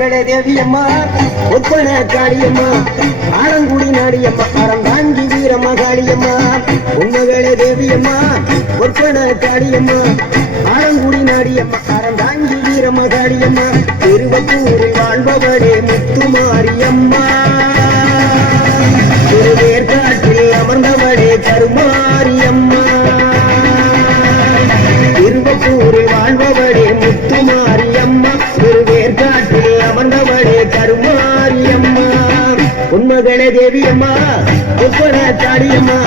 மகளே தேவியம்மா ஒப்பன காளியம்மா ஆலங்குடி நாடியம்மா அறந்தாங்கி வீரம்மா காளியம்மா உண்மகளே தேவியம்மா ஒப்பன காளியம்மா ஆலங்குடி நாடியம்மா அறந்தாங்கி வீரம்மா காளியம்மா திருவப்பூரில் வாழ்பவளே முத்துமாரியம்மா திருவேற்காட்டில் அமர்ந்தவளே கருமாரியம்மா திருவப்பூரில் வாழ்பவளே முத்துமாரியம்மா திருவேற்காட்டில் அமர்ந்தவளே கருமாரியம்மா உண்மகளே தேவியம்மா ஒப்பன காளியம்மா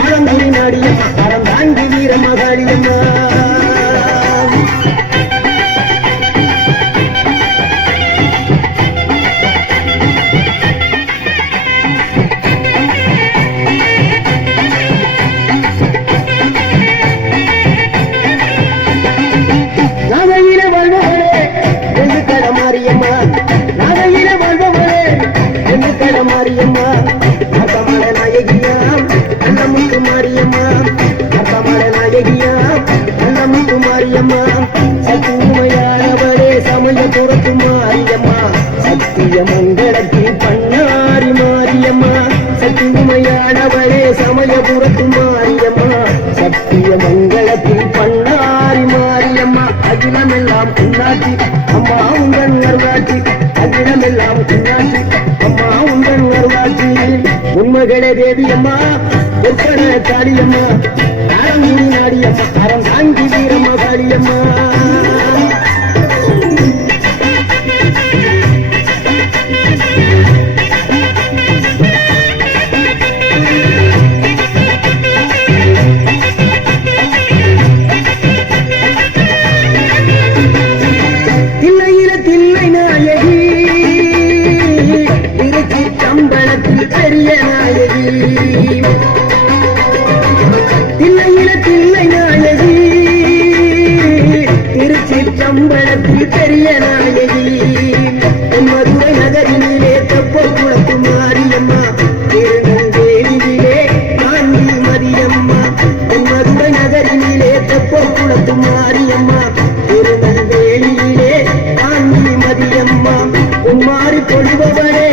ஆலங்குடி நாடியம்மா அறந்தாங்கி வீரம்மா காளியம்மா சத்தியமையானவளே சமயபுரத்து மாரியம்மா சத்தியமங்கலத்தில் பண்ணாரி மாரியம்மா சத்தியமையானவளே சமயபுரத்து மாரியம்மா சத்தியமங்கலத்தில் பண்ணாரி மாரியம்மா அகிலமெல்லாம் உன்னாட்சி அம்மா உங்கள் அருளாட்சி அகிலமெல்லாம் உன்னாட்சி அம்மா உங்கள் அருளாட்சி உண்மகளே தேவியம்மா ஒப்பன காளியம்மா ஆலங்குடி நாடியம்மா அறந்தாங்கி வீரம்மா காளியம்மா தில்லையில தில்லை நாயகி திருச்சி கம்பளத்தில் பெரிய நாயகி தில்லையில தில்லை நாயகி திருச்சி கம்பளத்தில் பெரிய நாயகி மதுரை நகரினிலே தப்ப குளத்து மாரியம்மா திருநெல்வேலியிலே காந்தி மரியம்மா மதுரை நகரினிலே தப்ப குளத்து மாரியம்மா திருநெல்வேலியிலே காந்தி மரியம்மா பொன்மாறி பொழிபவளே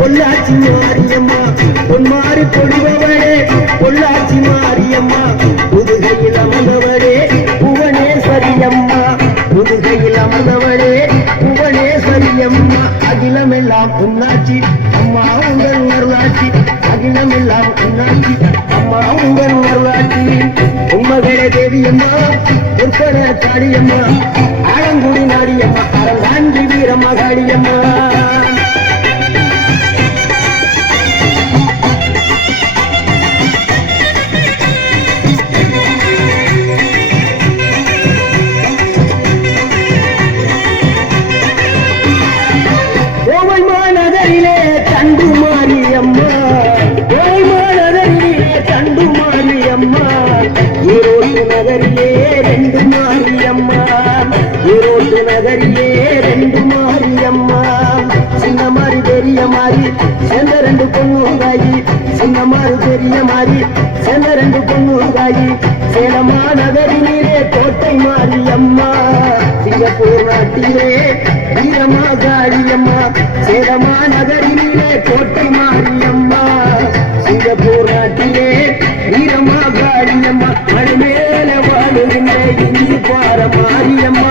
பொள்ளாச்சி மாரியம்மா பொன்மாறி பொழிபவளே பொள்ளாச்சி மாரியம்மா முதுகையில் அமர்ந்தவளே புவனேஸ்வரியம்மா முதுகையில் அமர்ந்தவளே புவனேஸ்வரியம்மா அகிலமெல்லாம் உன்னாட்சி அம்மா உங்கள் அருளாட்சி அகிலமெல்லாம் உன்னாட்சி அம்மா உங்கள் அருளாட்சி உண்மகளே தேவியம்மா ஒப்பன காளியம்மா ஆலங்குடி நாடியம்மா அறந்தாங்கி வீரம்மா காளியம்மா நகரிலே ரெண்டு மாரியம்மா ஈரோட்டு நகரிலே ரெண்டு மாரியம்மா சின்ன மாறி பெரிய மாறி சேர்ந்த ரெண்டு பொண்ணுங்காயி சின்ன மாறி பெரிய மாறி சேர்ந்த ரெண்டு பொண்ணுங்காயி சேலமா நகரிலே கோட்டை மாரியம்மா சிங்கப்பூர் நாட்டிலே வீரமா காளியம்மா சேலமா நகரிலே கோட்டை மாரியம்மா சிங்கப்பூர் நாட்டிலே வீரமா காளியம்மா மழை மேல வாழுகின்ற இஞ்சி பார மாரியம்மா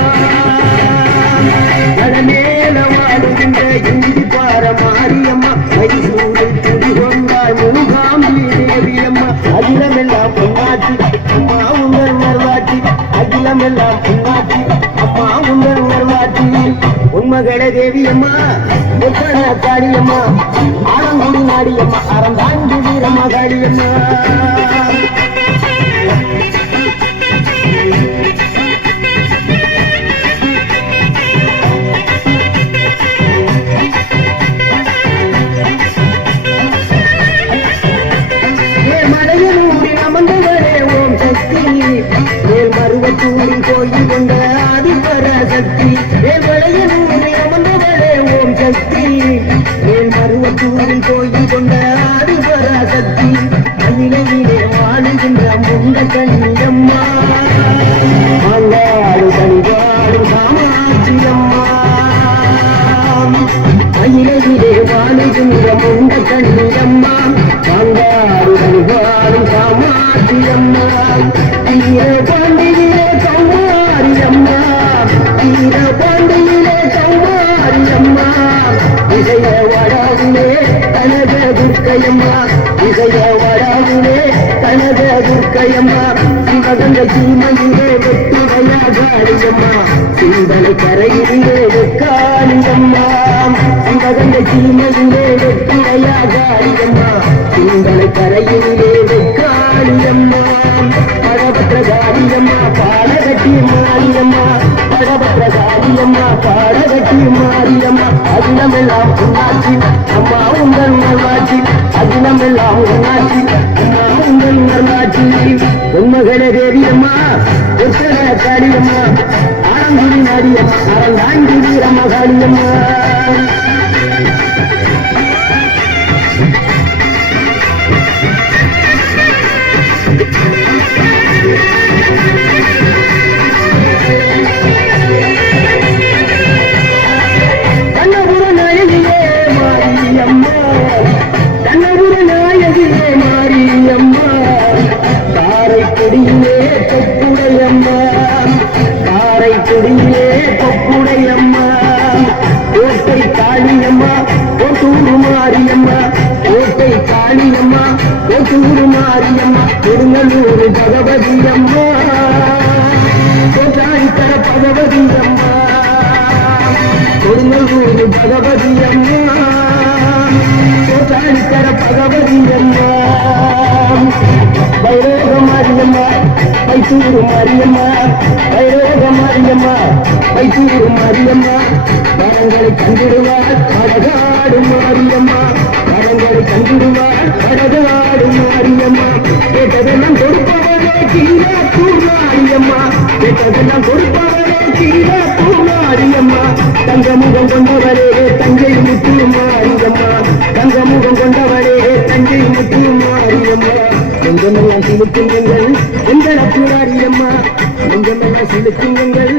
மழை மேல வாழுகின்ற இஞ்சி பார மாரியம்மா மைசூரில் குடிகொண்டாய் முழுகாம்பி தேவியம்மா அகிலமெல்லாம் பொன்னாட்சி அம்மா உங்கள் நர்வாட்சி அகிலமெல்லாம் பொன்னாட்சி அம்மா உங்கள் நர்வாட்சி உண்மகளே தேவியம்மா ஒப்பன காளியம்மா ஆலங்குடி நாடியம்மா அறந்தாங்கி வீரம்மா காளியம்மா மருவத்தூரில் கோயில் கொண்ட ஆதிபர சக்தி வளையனூரில் அமர்ந்தவளே ஓம் சக்தி மருவத்தூரில் கோயில் கொண்ட ஆதிபர சக்தி அகிலே வாழுகின்ற முண்ட கண்ணியம்மா அங்காடு கணிவாடு காமாட்சி அம்மா சிங்கம் உண்ட கண்ணியம்மா காங்காருடன் வாழும் காமாட்சியம்மா வீர பாண்டியிலே கௌமாரியம்மா வீர பாண்டியிலே கௌமாரியம்மா இசைய வடாவிலே கனக துர்க்கையம்மா இசைய வடாவிலே கனக துர்க்கையம்மா சிவகங்க சீமையிலே வெட்டுடையா காளியம்மா சிந்தனை கரையிலே வெக்காளியம்மா சிவகங்க சீமையிலே வெட்டுடையா காளியம்மா சிந்தனை கரையிலே வெக்காளியம்மா பழபத்ர காளியம்மா பாடகட்டி மாரியம்மா பழபத்ர காளியம்மா பாடகட்டி மாரியம்மா அகிலமெல்லாம் உன்னாட்சி அம்மா உங்கள் நல்லாட்சி அகிலமெல்லாம் உன்னாட்சி அம்மா உங்கள் நல்லாட்சி உண்மகளே தேவியம்மா உத்தர காளியம்மா ஆரங்குடி நாடியம்மா அரங்காண்டி ரமகாளியம்மா காரைக்குடியிலே கொப்புடையம்மா காரைக்குடியிலே கொப்புடையம்மா கோட்டை காளியம்மா கோட்டூரு மாரியம்மா கோட்டை காளியம்மா கோட்டூரு மாரியம்மா கொடுங்கல்லூர் பகவதியம்மா கோட்டாரிக்கர பகவதியம்மா கொடுங்கல்லூர் பகவதியம்மா கோட்டாரிக்கர பகவதியம்மா வைரோக மாரியம்மா வைத்தூரு மாரியம்மா வைரோக மாரியம்மா வைத்தூரு மாரியம்மா வரங்களை கண்டிடுவார் அழகாடு மாரியம்மா வரங்களை கண்டிடுவார் அழகாடு மாரியம்மா கேட்டதெல்லாம் கொடுப்பவரே கீழே பூர்ணாரியம்மா கேட்டதெல்லாம் கொடுப்பவரே கீழே பூர்ணாரியம்மா தங்கமுகம் கொண்டவரே தஞ்சை முத்து மாரியம்மா தங்கமுகம் கொண்டவரே தஞ்சை முத்து மாரியம்மா நெஞ்சமெல்லாம் சிலுக்குங்கள் எங்கள் அப்புராரியம்மா நெஞ்சமெல்லாம் சிலுக்குங்கள்